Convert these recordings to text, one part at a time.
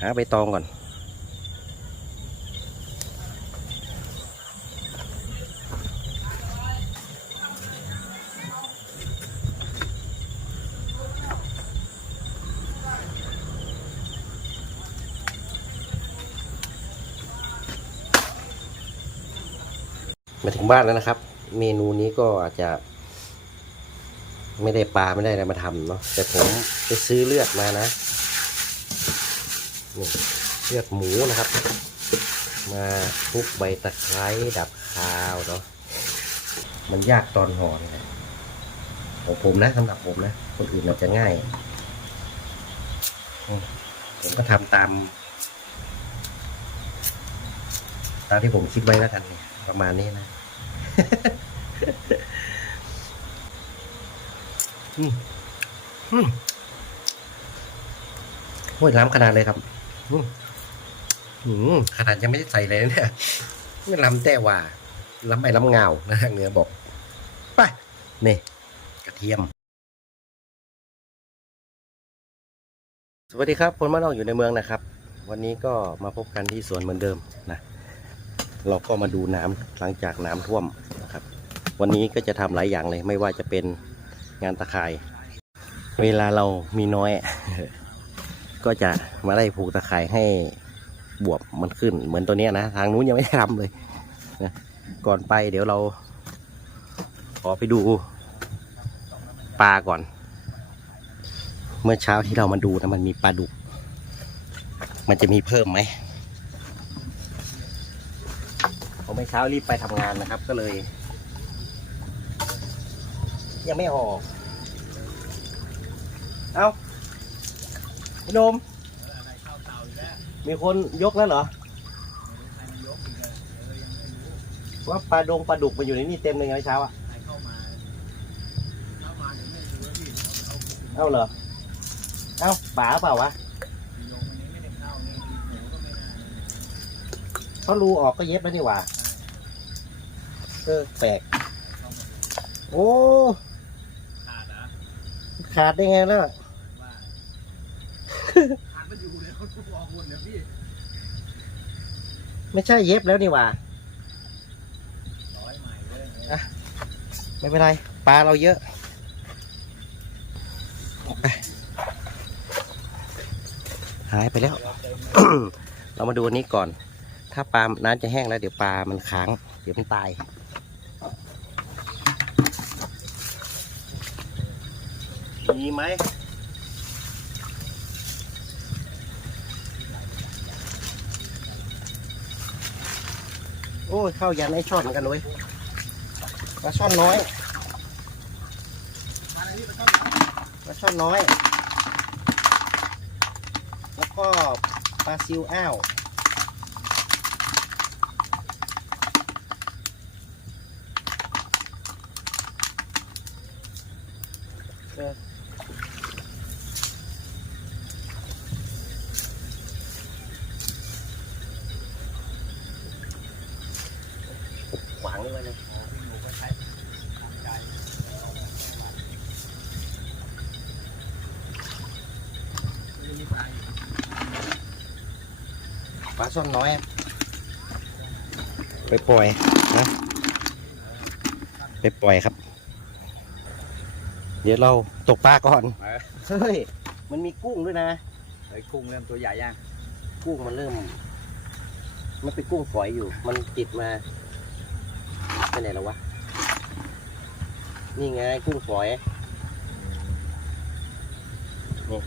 หาใบตองก่อน มาถึงบ้านแล้วนะครับ เมนูนี้ก็อาจจะไม่ได้ปลาไม่ได้อะไรมาทำเนาะแต่ผมไปซื้อเลือดมานะ นี่เลือดหมูนะครับ มาคลุกใบตะไคร้ดับคาวเนาะมันยากตอนห่อนี่แหละของผมนะสำหรับผมนะ คนอื่นมันจะง่าย ผมก็ทำตาม ตามที่ผมคิดไว้แล้วกันประมาณนี้นะอืมอืมโอ้ยล้ำขนาดเลยครับ ขนาดยังไม่ได้ใส่เลยนะเนี่ยไม่ล้ำแต่ว่าล้ำไปล้ำเงานะทางเหนือบอกไปนี่กระเทียม สวัสดีครับคนมานอกอยู่ในเมืองนะครับ วันนี้ก็มาพบกันที่สวนเหมือนเดิมนะ เราก็มาดูน้ำหลังจากน้ำท่วมนะครับ วันนี้ก็จะทำหลายอย่างเลย ไม่ว่าจะเป็นงานตะข่าย เวลาเรามีน้อย ก็จะมาไล่ผูกตะข่ายให้บวบมันขึ้น เหมือนตัวนี้นะ ทางนู้นยังไม่ได้ทำเลยนะก่อนไปเดี๋ยวเราขอไปดูปลาก่อน เมื่อเช้าที่เรามาดูนะมันมีปลาดุก มันจะมีเพิ่มไหมผมไม่เช้ารีบไปทำงานนะครับ ก็เลย ยังไม่ออก เอา พี่โนมมีคนยกแล้วเหรอว่าปลาดงปลาดุกมันอยู่ในนี่เต็มเลยไงเช้าอะเอ้าเหรอเอ้าป่าเปล่าวะเขารูออกก็เย็บแล้วนี่หว่าเออแปลกโอ้ขาดได้ไงล่ะ ไม่ใช่เย็บแล้วนี่หว่าอะไม่เป็นไร ปลาเราเยอะไปหายไปแล้ว เรามาดูอันนี้ก่อน ถ้าปลา น้ำจะแห้งแล้ว เดี๋ยวปลา มันค้าง เดี๋ยวมันตาย มีไหม โอ้ยเข้ายันไอ้ช่อนเหมือนกันเลยปลาช่อนน้อยปลาช่อนน้อย แล้วก็ปลาซิวอ้าวเออขวางเลยเลย ปลาช่อนน้อยอะไปปล่อยนะไปปล่อยครับ เดี๋ยวเราตกปลาก่อนเฮ้ยมันมีกุ้งด้วยนะ ไอ้กุ้งเริ่มตัวใหญ่ยังกุ้งมันเริ่ม มันเป็นกุ้งฝอยอยู่ มันติดมาไปไหนแล้ววะ นี่ไงกุ้งฝอยนี่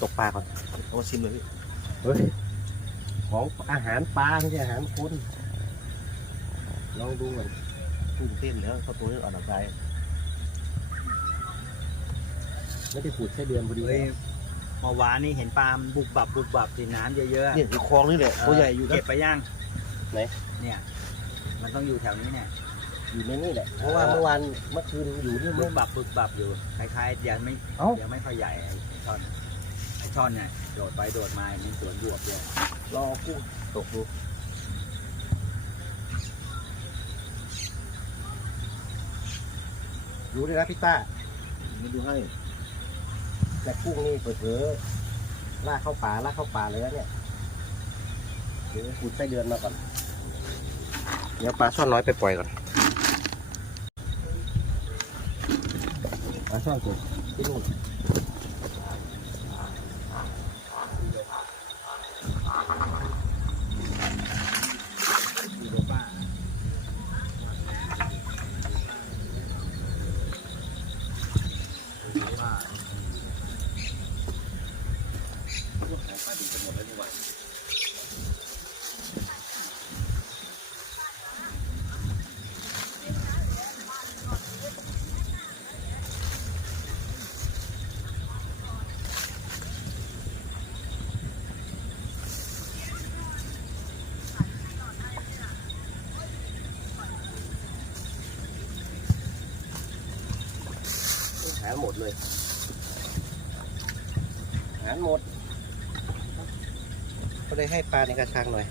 ตกปลาก่อนโอ้ชิมเลยพี่เฮ้ย ของอาหารปลาไม่ใช่อาหารคนลองดูก่อนกุ้งเต้นแล้วเขาตัวนี้อ่อนออกไปไม่ได้ขูดแค่เดือนพอดีเฮ้ยเมื่อวานนี่เห็นปลามันบุบบับบุบบับที่น้ำเยอะๆเนี่ยอยู่คลองนี่แหละเออตัวใหญ่อยู่นะ เก็บไปย่างไหน เนี่ย มันต้องอยู่แถวนี้เนี่ยอยู่ในนี่แหละเพราะว่าเมื่อวานเมื่อคืนอยู่นี่บุมันบบับบุบบับอยู่คล้ายๆยังไม่เอ้ายังไม่ค่อยใหญ่ไอ้ช่อนไอ้ช่อนเนี่ยโดดไปโดดมามันสวนบวบเลย รอกุ้งตกดูรู้เลยนะพี่ต้าไม่ดูให้ แต่กุ้งนี่เปิดเผลอลากเข้าป่าลากเข้าป่าเลยแล้วเนี่ยเดี๋ยวขุดไส้เดือนมาก่อน เดี๋ยวปลาช่อนน้อยไปปล่อยก่อน ปลาช่อนสุดที่นู่น มีโดป้า ปลาดีจะหมดแล้วนี่หว่า หาหม ดเลยหาหมด ก็เลยให้ปลาในกระชังหน่อย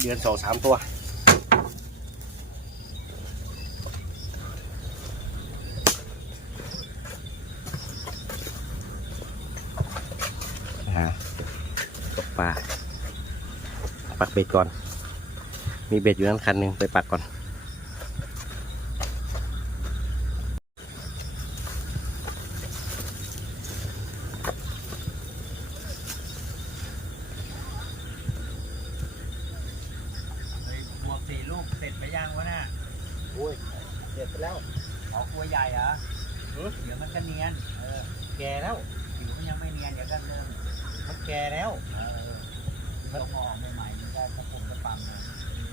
เดือนสองสามตัว หาตกปลาปักเบ็ดก่อน มีเบ็ดอยู่นั่นคันหนึ่งไปปักก่อน เฮ้ยบวกสี่ลูกเสร็จไปยังวะน่ะ โอ้ยเด็ดไปแล้ว อ๋อกลัวใหญ่เหรอ เออ เดี๋ยวมันก็เนียน เออ แก่แล้ว ผิวมันยังไม่เนียนเดี๋ยวก็เริ่ม มันแก่แล้ว เออมันต้องออกใหม่ๆมันก็กระผมกระปั๊มนะ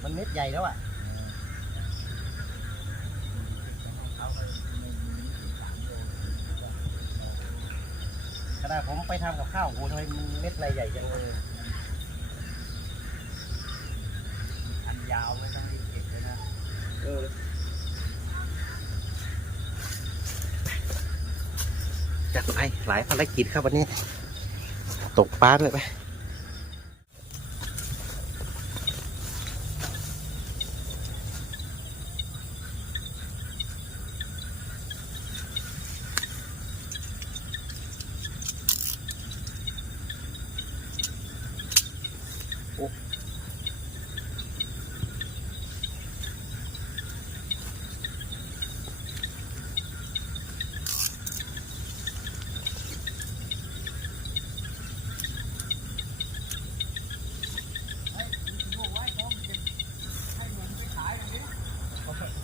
มันเม็ดใหญ่แล้วอะ เขาก็ไม่มีถึงสามโล ข ณะผมไปทำกับข้าวโอ้โหทำไมมันเม็ดอะไรใหญ่จังเลยอันยาวไม่ต้องรีบเก็บเลยนะเออจัดไปหลายภารกิจครับวันนี้ ตกปลาด้วยไป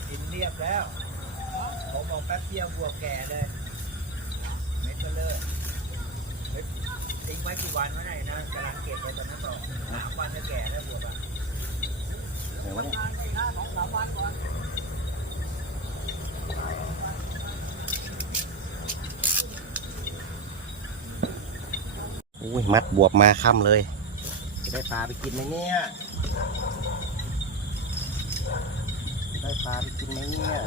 กินเรียบแล้วผม บอกแป๊บเดียวบวกแก่เลยเม็ดก็เลิกเฮ้ยทิ้งไว้กี่วันวะไหนนะกำลังเก็บไปตอนนั้นบอกสามวันจะแก่แล้วบวกอะไหนวะเนี่ยสองสามวันก่อนอุ้ยมัดบวบมาค่ำเลย จะได้ปลาไปกินไหมเนี่ยจะได้ปลาไปกินไหมเนี่ย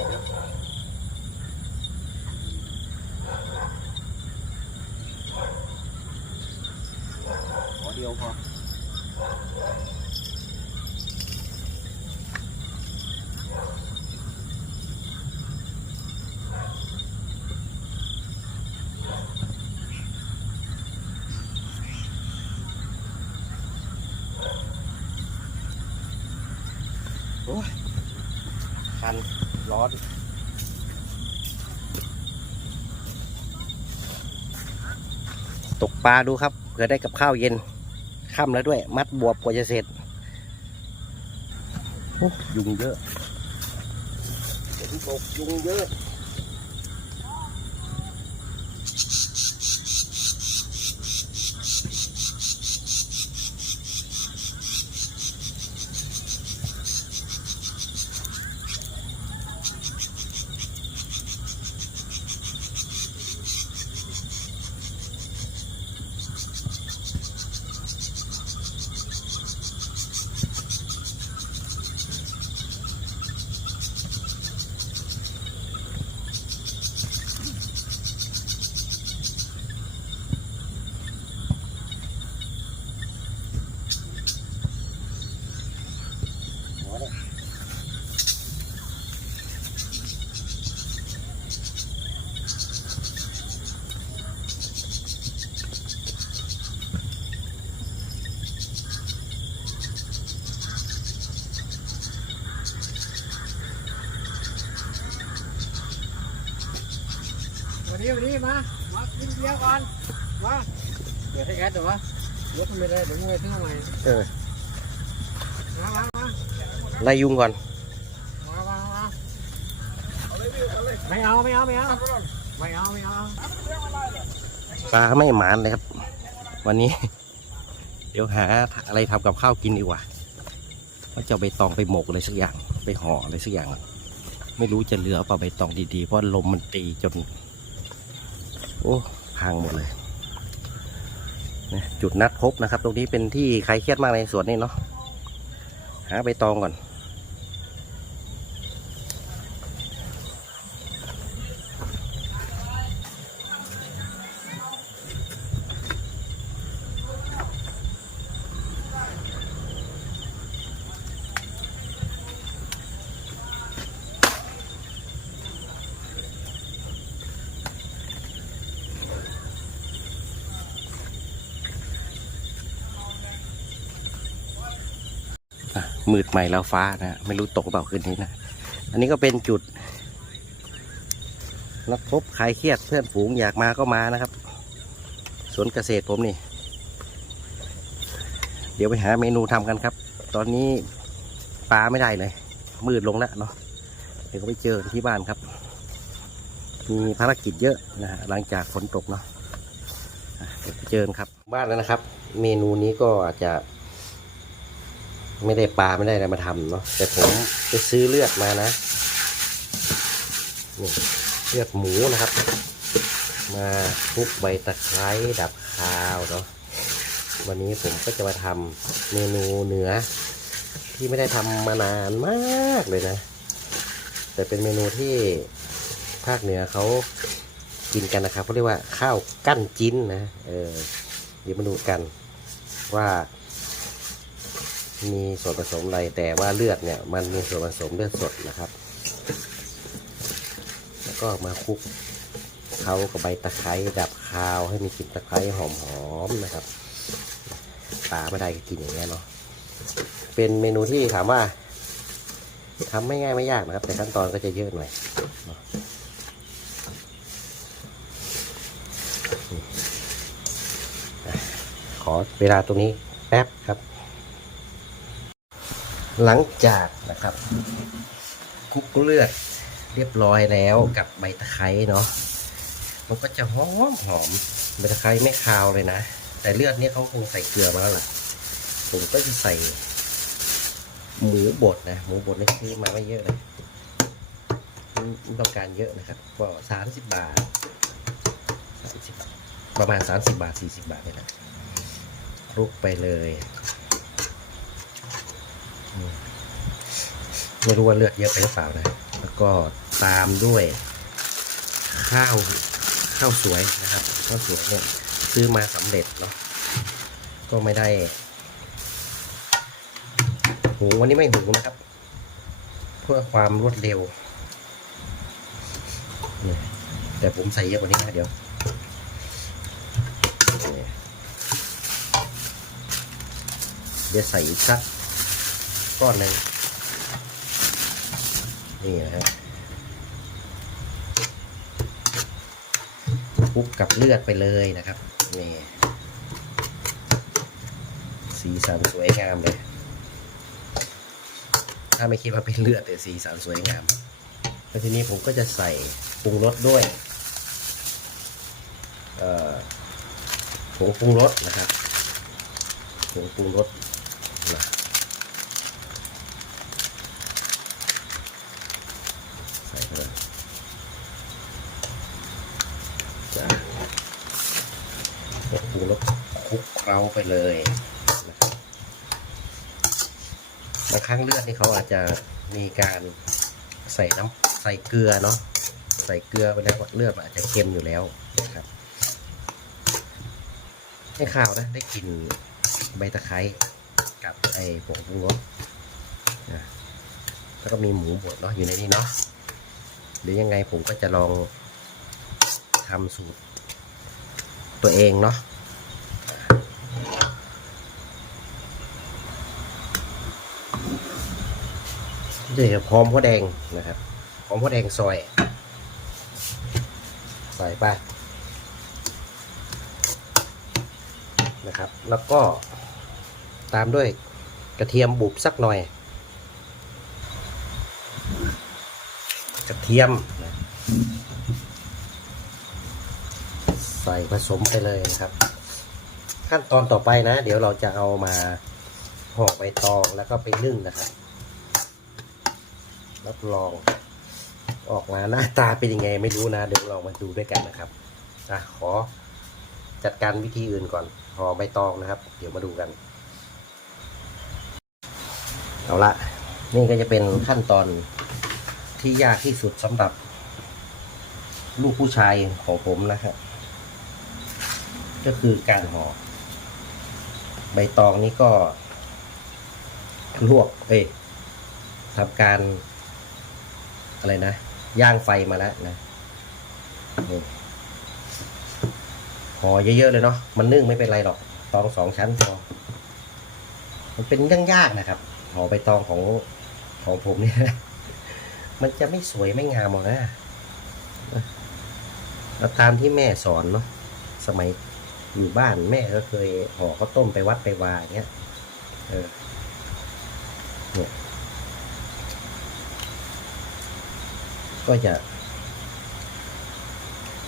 เดียวพอโอ้ยคันร้อนตกปลาดูครับเผื่อได้กับข้าวเย็น ค่ำแล้วด้วย มัดบวบกว่าจะเสร็จโอ้ยุงเยอะฝนตกยุงเยอะ นนี้วันนี้มา มากินเบียร์ก่อน มา เดี๋ยวให้แอดเดี๋ยววะเดี๋ยวทำไม่ได้เดี๋ยวมึงไปซื้อมาใหม่เออ มามามาไล่ยุงก่อน มามามาไม่เอาไม่เอาไม่เอาไม่เอาไม่เอาปลาไม่หมานเลยครับ วันนี้ เดี๋ยวหาอะไรทำกับข้าวกินดีกว่าว่าจะเอาใบตองไปหมกอะไรสักอย่าง ไปห่ออะไรสักอย่าง ไม่รู้จะเหลือเปล่าใบตองดีๆ เพราะลมมันตีจนโอ้พังหมดเลยนะจุดนัดพบนะครับ ตรงนี้เป็นที่ใครเครียดมากในสวนนี่เนาะหาใบตองก่อน มืดใหม่แล้วฟ้านะไม่รู้ตกเปล่าคืนนี้นะอันนี้ก็เป็นจุดนัดพบคลายเครียดเพื่อนฝูงอยากมาก็มานะครับสวนเกษตรผมนี่ เดี๋ยวไปหาเมนูทำกันครับ ตอนนี้ปลาไม่ได้เลย มืดลงแล้วเนาะเดี๋ยวก็ไปเจอที่บ้านครับมีภารกิจเยอะนะฮะหลังจากฝนตกเนาะเดี๋ยวไปเจอครับ บ้านแล้วนะครับ เมนูนี้ก็อาจจะ ไม่ได้ปลาไม่ได้อะไรมาทำเนาะแต่ผมไปซื้อเลือดมานะนี่เลือดหมูนะครับ มาคลุกใบตะไคร้ดับคาวเนาะวันนี้ผมก็จะมาทำเมนูเนื้อที่ไม่ได้ทำมานานมากเลยนะ แต่เป็นเมนูที่ภาคเหนือเขากินกันนะครับเขาเรียกว่าข้าวกั้นจิ้นนะเออเดี๋ยวมาดูกันว่า มีส่วนผสมอะไรแต่ว่าเลือดเนี่ยมันมีส่วนผสมเลือดสดนะครับ แล้วก็มาคลุกเขากับใบตะไคร้ดับคาวให้มีกลิ่นตะไคร้หอมๆนะครับปลาไม่ได้ก็กินอย่างเงี้ยเนาะเป็นเมนูที่ถามว่าทำไม่ง่ายไม่ยากนะครับ แต่ขั้นตอนก็จะเยอะหน่อยขอเวลาตรงนี้แป๊บครับ หลังจากนะครับคุกเลือดเรียบร้อยแล้วกับใบตะไคร้เนาะมันก็จะหอมหอมใบตะไคร้ไม่คาวเลยนะ แต่เลือดเนี่ยเขาคงใส่เกลือมาแล้วล่ะผมก็จะใส่หมูบดนะหมูบดนี่ซื้อมาไม่เยอะเลยต้องการเยอะนะครับ ก็สามสิบบาทสามสิบประมาณสามสิบบาทสี่สิบบาทนี่แหละลุกไปเลย ไม่รู้ว่าเลือดเยอะไปหรือเปล่านะ แล้วก็ตามด้วย ข้าวข้าวสวยนะครับข้าวสวยเนี่ยซื้อมาสำเร็จเนาะก็ไม่ได้หุงวันนี้ไม่หุงนะครับ เพื่อความรวดเร็ว แต่ผมใส่เยอะกว่านี้นะเดี๋ยวเนี่ยเดี๋ยวใส่อีกสัก ก้อนหนึ่งนี่นะฮะคุกกับเลือดไปเลยนะครับนี่สีสันสวยงามเลย ถ้าไม่คิดว่าเป็นเลือดแต่สีสันสวยงามแล้วทีนี้ผมก็จะใส่ปรุงรสด้วยเอ่อผงปรุงรสนะครับผงปรุงรสนะใส่ไปเลยจ้ะผงปรุงรสคลุก เลยบางครั้งเลือดนี่เขาอาจจะมีการใส่น้ำใส่เกลือเนาะใส่เกลือไปแล้วเลือดอาจจะเค็มอยู่แล้วนะครับให้ข้าวนะได้กลิ่นใบตะไคร้กับไอ้ผงปรุงรสแล้วก็มีหมูบดเนาะอยู่ในนี้เนาะหรือยังไงผมก็จะลองทำสูตรตัวเองเนาะ เดี๋ยวพร้อมข้าวแดงนะครับพร้อมข้าวแดงซอย ใส่ไปนะครับ แล้วก็ตามด้วยกระเทียมบุบสักหน่อย กระเทียมนะใส่ผสมไปเลยนะครับ ขั้นตอนต่อไปนะ เดี๋ยวเราจะเอามาห่อใบตองแล้วก็ไปนึ่งนะครับ รับรองออกมาหน้าตาเป็นยังไงไม่รู้นะ เดี๋ยวเรามาดูด้วยกันนะครับอะขอจัดการวิธีอื่นก่อนห่อใบตองนะครับ เดี๋ยวมาดูกัน เอาละนี่ก็จะเป็นขั้นตอนที่ยากที่สุดสำหรับ ลูกผู้ชายของผมนะครับ ก็คือการห่อใบตองนี่ก็ลวกเอ้ยทำการ อะไรนะ ย่างไฟมาแล้วนะห่อเยอะๆเลยเนาะมันนึ่งไม่เป็นไรหรอกตองสองชั้นพอมันเป็นเรื่องยากนะครับห่อใบตองของของผมเนี่ย มันจะไม่สวยไม่งามหรอกนะแล้วตามที่แม่สอนเนาะสมัยอยู่บ้านแม่ก็เคยห่อข้าวต้มไปวัดไปวาอย่างเงี้ยเออเนี่ย ก็จะ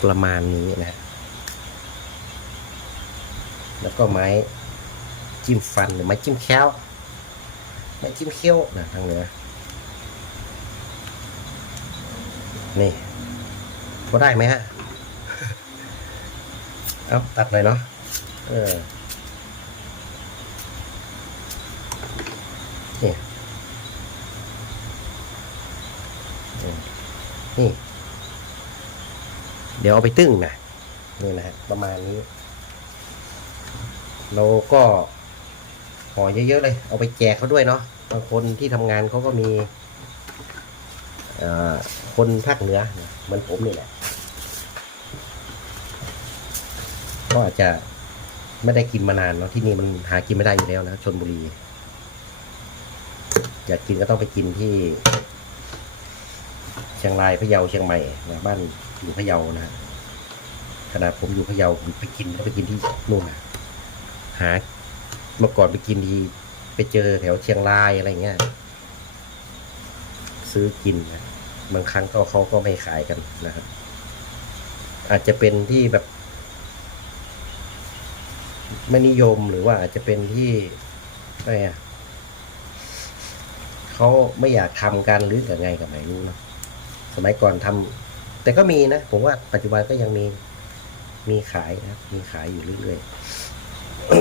ประมาณนี้นะ แล้วก็ไม้จิ้มฟันหรือไม้จิ้มแค้วไม้จิ้มเขี้ยวนะทางเหนือนี่พอได้ไหมฮะ เอาตัดเลยเนาะเออนี่เออ นี่ เดี๋ยวเอาไปตึ้งนะนี่นะฮะประมาณนี้ เราก็ห่อเยอะๆเลย เอาไปแจกเขาด้วยเนาะบางคนที่ทำงานเขาก็มีคนภาคเหนือเหมือนผมนี่แหละก็อาจจะไม่ได้กินมานานเนาะที่นี่มันหากินไม่ได้อยู่แล้วนะชนบุรี อยากกินก็ต้องไปกินที่ เชียงรายพะเยาเชียงใหม่นะบ้านอยู่พะเยานะขนาดผมอยู่พะเยาผมไปกินก็ไปกินที่นู่นนะหาเมื่อก่อนไปกินที่ไปเจอแถวเชียงรายอะไรเงี้ย ซื้อกินนะบางครั้งก็เขาก็ไม่ขายกันนะครับ อาจจะเป็นที่แบบ ไม่นิยมหรือว่าอาจจะเป็นที่อะไรอะเขาไม่อยากทำกันหรือยังไงก็ไม่รู้เนอะ สมัยก่อนทำแต่ก็มีนะ ผมว่าปัจจุบันก็ยังมีมีขายนะครับมีขายอยู่เรื่อย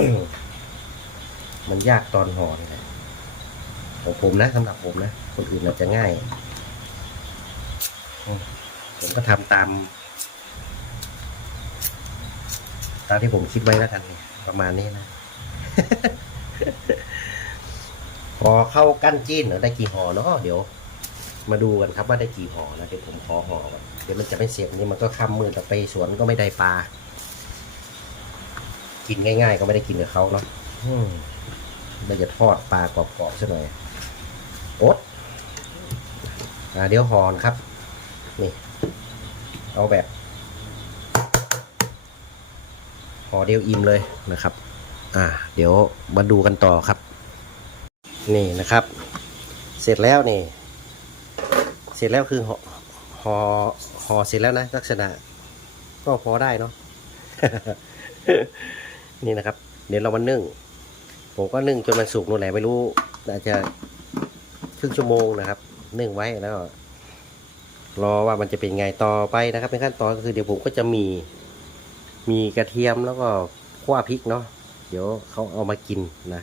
ๆ มันยากตอนห่อนี่แหละของผมนะสำหรับผมนะ คนอื่นอาจจะง่าย ผมก็ทำตาม ตามที่ผมคิดไว้แล้วกัน ประมาณนี้นะพอเข้ากั้นจีนเรอได้กี่ห่อเนาะเดี๋ยว มาดูกันครับว่าได้กี่ห่อนะเดี๋ยวผมขอห่อก่อนเดี๋ยวมันจะไม่เสียบนี่มันก็ค่ำมืดแต่ไปสวนก็ไม่ได้ปลา กินง่าย ๆ ก็ไม่ได้กินกับเขาเนาะอืมเราจะทอดปลากรอบๆซะหน่อยอดอ่าเดี๋ยวหอนครับ นี่ เอาแบบห่อเดียวอิ่มเลยนะครับ อ่า เดี๋ยวมาดูกันต่อครับ นี่นะครับ เสร็จแล้วนี่ เสร็จแล้วคือห่อห่อห่อเสร็จแล้วนะลักษณะ ก็พอได้เนาะนี่นะครับ เดี๋ยวเรามานึ่ง ผมก็นึ่งจนมันสุกนู่นแหละไม่รู้อาจจะครึ่งชั่วโมงนะครับ นึ่งไว้แล้วรอว่ามันจะเป็นไงต่อไปนะครับเป็นขั้นตอนก็คือเดี๋ยวผมก็จะมีมีกระเทียมแล้วก็ขั่วพริกเนาะเดี๋ยวเขาเอามากินนะ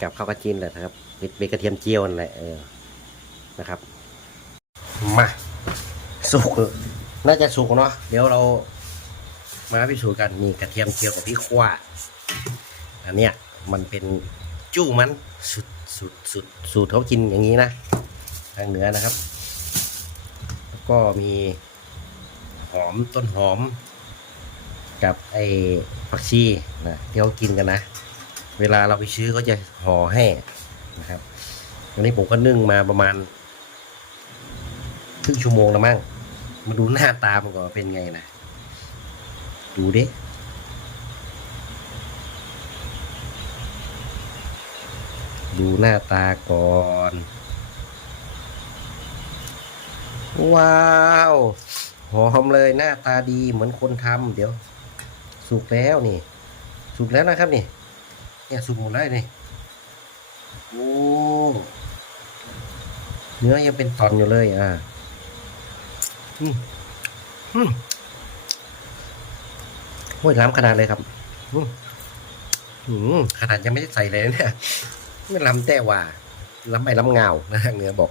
กับข้าวกระจินแหละนะครับเป็นเป็นกระเทียมเจียวนั่นแหละเออนะครับ มาสุกน่าจะสุกเนาะเดี๋ยวเรา มาพิสูจน์กันนี่กระเทียมเจียวกับพริกขั่วอันเนี้ยมันเป็นจู้มันสุดสุดสุดสูตรเขากินอย่างนี้นะทางเหนือนะครับ แล้วก็มีหอมต้นหอม กับไอ้ผักชีนะที่เขากินกันนะ เวลาเราไปซื้อก็จะห่อให้นะครับวันนี้ผมก็นึ่งมาประมาณ ครึ่งชั่วโมงแล้วมั้งมาดูหน้าตามันก่อนเป็นไงนะ ดูดิดูหน้าตาก่อน ว้าวหอมเลยหน้าตาดีเหมือนคนทำเดี๋ยว สุกแล้วนี่ สุกแล้วนะครับนี่เนี่ยสุกหมดแล้วนี่โอ้เนื้อยังเป็นตอนอยู่เลยอะ โอ้ยล้ำขนาดเลยครับอืมอืมขนาดยังไม่ได้ใส่เลยนะเนี่ยไม่ล้ำแต่ว่าล้ำไม่ล้ำเงานะฮะเนื้อบอก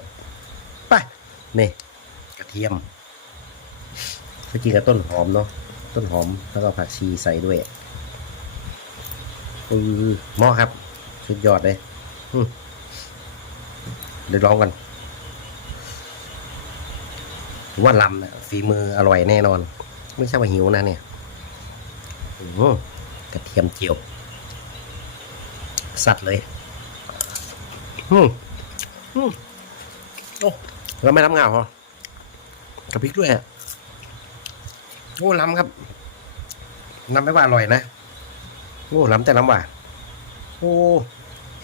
ไปนี่กระเทียมจะกินกับต้นหอมเนาะต้นหอมแล้วก็ผักชีใส่ด้วยอือหม้อครับ สุดยอดเลยอืมเดี๋ยวลองกัน ผมว่าลำนะฝีมืออร่อยแน่นอน ไม่ใช่ว่าหิวนะเนี่ยกระเทียมเจียว สัตว์เลยอืมอืมโอ้แล้วไม่ล้ำเงาเหรอกับพริกด้วยอะโอ้ล้ำครับล้ำไม่ว่าอร่อยนะโอ้ล้ำแต่ล้ำว่าโอ้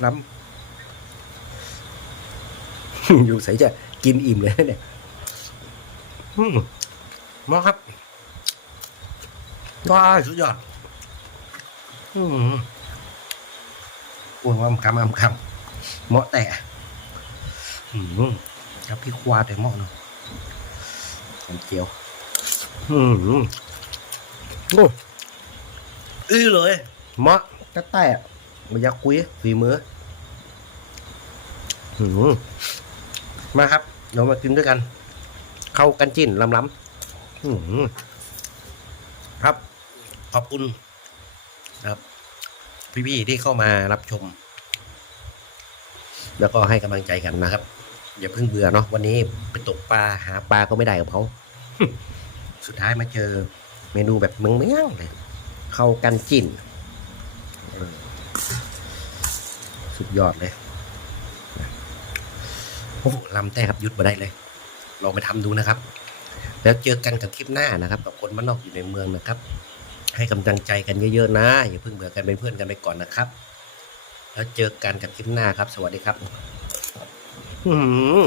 ล้ำอยู่ใส่จะกินอิ่มเลยเนี่ย มมาครับว้าสุดยอดอืมอ้วนว่าคำคำคำเหมาะแต่อืมกับพี่ควาแต่เหมาะเนาะน้ำเจียว อืมโอ้อื้อเลยเหมาะแต่แต่ไม่อยากคุยฝีมืออืมมาครับเดี๋ยวมากินด้วยกัน เข้ากันจิ้นล้ำล้ำครับ ขอบคุณครับ พี่ๆที่เข้ามารับชม แล้วก็ให้กำลังใจกันนะครับ อย่าเพิ่งเบื่อเนาะวันนี้ไปตกปลาหาปลาก็ไม่ได้กับเขาสุดท้ายมาเจอเมนูแบบเมืองเมืองๆเลยเข้ากันจิ้นสุดยอดเลย โอ้ลำแต่ครับยุดมาได้เลย ลองไปทำดูนะครับ แล้วเจอกันกับคลิปหน้านะครับ กับคนบ้านนอกอยู่ในเมืองนะครับ ให้กำลังใจกันเยอะๆนะ อย่าเพิ่งเบื่อกันเป็นเพื่อนกันไปก่อนนะครับ แล้วเจอกันกับคลิปหน้าครับ สวัสดีครับ อืม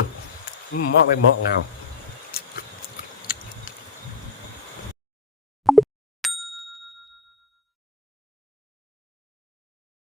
เหมาะไปเหมาะเงา